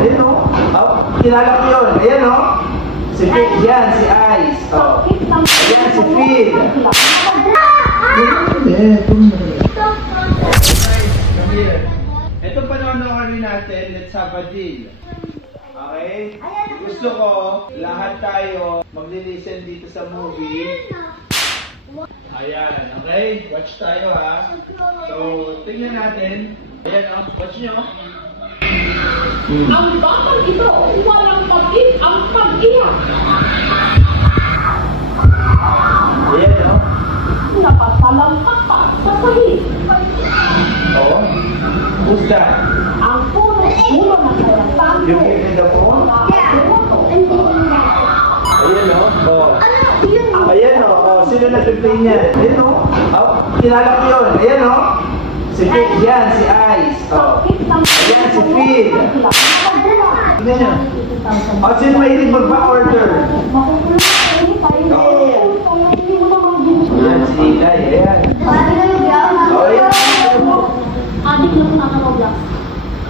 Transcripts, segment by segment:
Ayan o. Oh, kilala ko yun. Ayan o. Si Phil. Yan, si Ice. Oh. Ayan, si Phil. Ito panonoodin natin. Let's have a deal. Okay? Gusto ko, lahat tayo magli-listen dito sa movie. Ayan, okay? Watch tayo ha. So, tingnan natin. Ayan o, watch nyo. Ang batang ito, walang pag-ibig ang pag-iyak. Ayan o. Napasalampak pa sa sahig. Oo. Who's that? Ang puno ng kayatan. You give me the phone? Ayan o. Oh. Ayan o. Oh, sino nag-play niya? Ayan o. Oh, kilala ko yun. Ayan o. Si Phil. Yan, si Ice. Oh. Ayan, si Phil. Tignan niya. Oh, sino mahilig magpa-order? Ayan, si Eli. Ayan. Oh, ayan. Adik na nangangaroblak.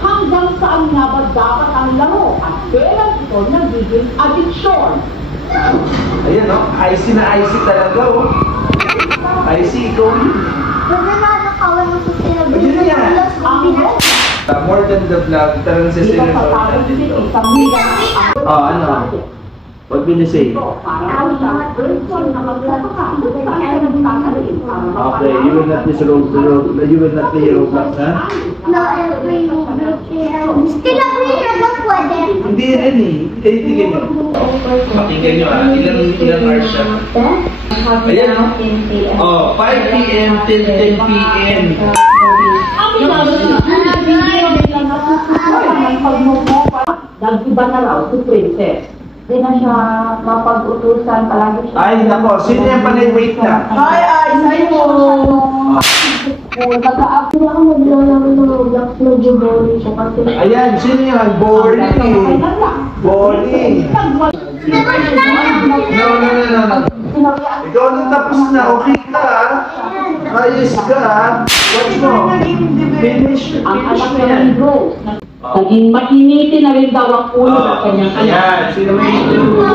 Hanggang saan nga ba dapat ang laro at kailan ito nagiging addiction? Ayan o. Icy na icy talaga o. Icy, ikaw yun. Ayun na yan. More than the vlog, talagang sasinin ko natin dito. Oh, ano? What will you say? Okay, you will not you will not play Roblox, ha? No, I'll play Roblox. Still a player, not pwede. Hindi rin eh. Tingnan nyo. Pakinggan nyo ah. Ilang hours siya? Ayan o. Oh, 5 p.m. till 10 p.m. Nag-iba na raw si Princess. Hindi na siya mapag-utusan palagi siya. Ay, nako. Sino yung panay-wait na? Hi, Ay mo! Nag-a-up na ako maglalaro ng Roblox. Medyo boring siya kasi. Ayan, sino yan? Boring eh. Boring. No. Ikaw nang tapos na. Okay ka ah. Ayos ka ah. Watch mo. Finish na yan. Naging mainitin na rin daw ang ulo ng kanyang anak. Ayan, sino may ulo?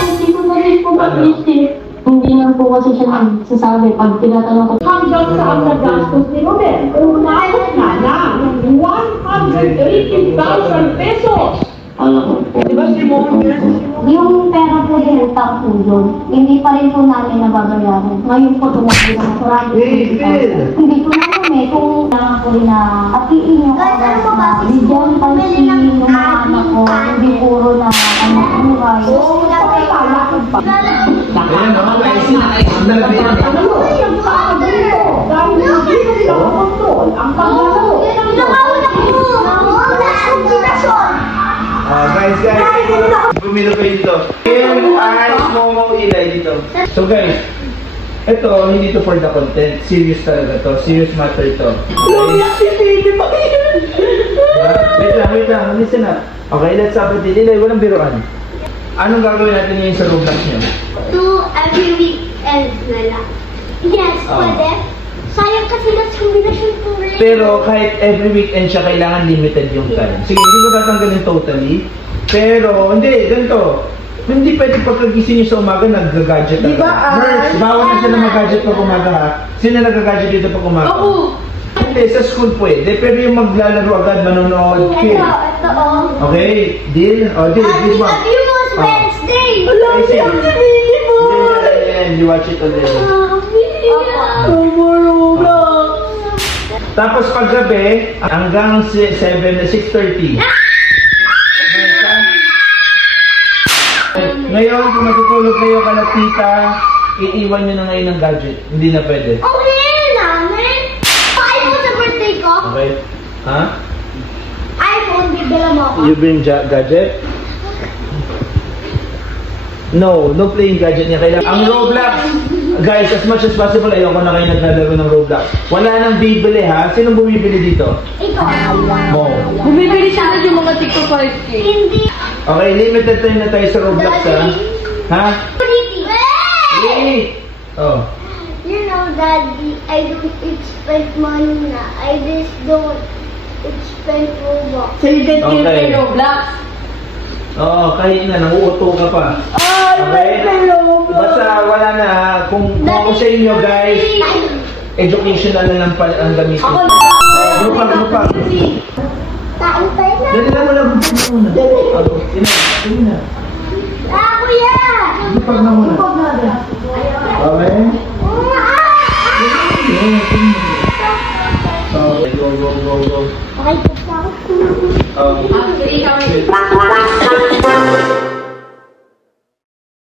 Hindi ko na rin po mag-isip. Hindi na po kasi siya nagsasabi pag tinatanong ko. Hanggang saan nagastos ni Rodel? Umabot na ng 180,000 pesos. Diba si Mon? Yung pera po din, utang po yun. Hindi pa rin po namin nababayaran. Ngayon po tumakbo na marami. Hindi ko na kami kung lang po na atiin yung oras na bigyan pansin yung mga anak ko. Hindi puro na anak buhay. Ayan o, ayusin na ayusin na rin. Guys, bumilo kayo dito. Yung Ice, Momo, Eli dito. So guys, ito, hindi to for the content. Serious talaga to. Serious matter to. Wait lang. Listen up. Okay, let's have a deal. Eli, walang biruan. Anong gagawin natin ngayon sa Roblox nyo? Every weekend na lang. Yes, pwede. Sayang kasi na-combination po rin. Pero kahit every weekend siya, kailangan limited yung time. Sige, hindi ko tatanggalin totally. Pero, hindi, ganito. Hindi pwede pagkagising nyo sa umaga, nag-gadget na. Diba? Merch, bawal na sila mag-gadget pag umaga ha. Sino nag-gadget dito pag umaga? Oo. Hindi, sa school pwede. Pero yung maglalaro agad, manonood, kid. Ito. Okay, deal? O, deal, this one. It was Wednesday. Alam mo siya, sinili mo. You watch it on there. Tapos paggabi, hanggang 6:30. Ngayon, kung matutulog kayo kala tita, iiwan nyo na ngayon ng gadget. Hindi na pwede. Okay namin. Pa-iPhone sa birthday ko. Okay? Ha? iPhone, bibila mo ako. You bring gadget? No playing gadget niya. Kailangan. Ang Roblox, guys, as much as possible, ayoko na kayo naglalaro ng Roblox. Wala nang bibili ha. Sinong bumibili dito? Ikaw. Mo. Bumibili sana yung mga TikTok 5K. Hindi. Okay, limited time na tayo sa Roblox ha. Ha? Wait! Oh. You know, Daddy, I don't expect money na. I just don't It's play Roblox. So you can still Okay. play Roblox? Oo, kahit na nanguuto ka pa. Okay? Basta wala na, kung ako sa inyo guys, educational na lang pala ang gamitin. Ako Grupa. Kain tayo na. Dali na mo lang. Dali. Dali na. Kuya! Grupag na muna. Okay? Okay, go. Okay, Okay. Actually, kami.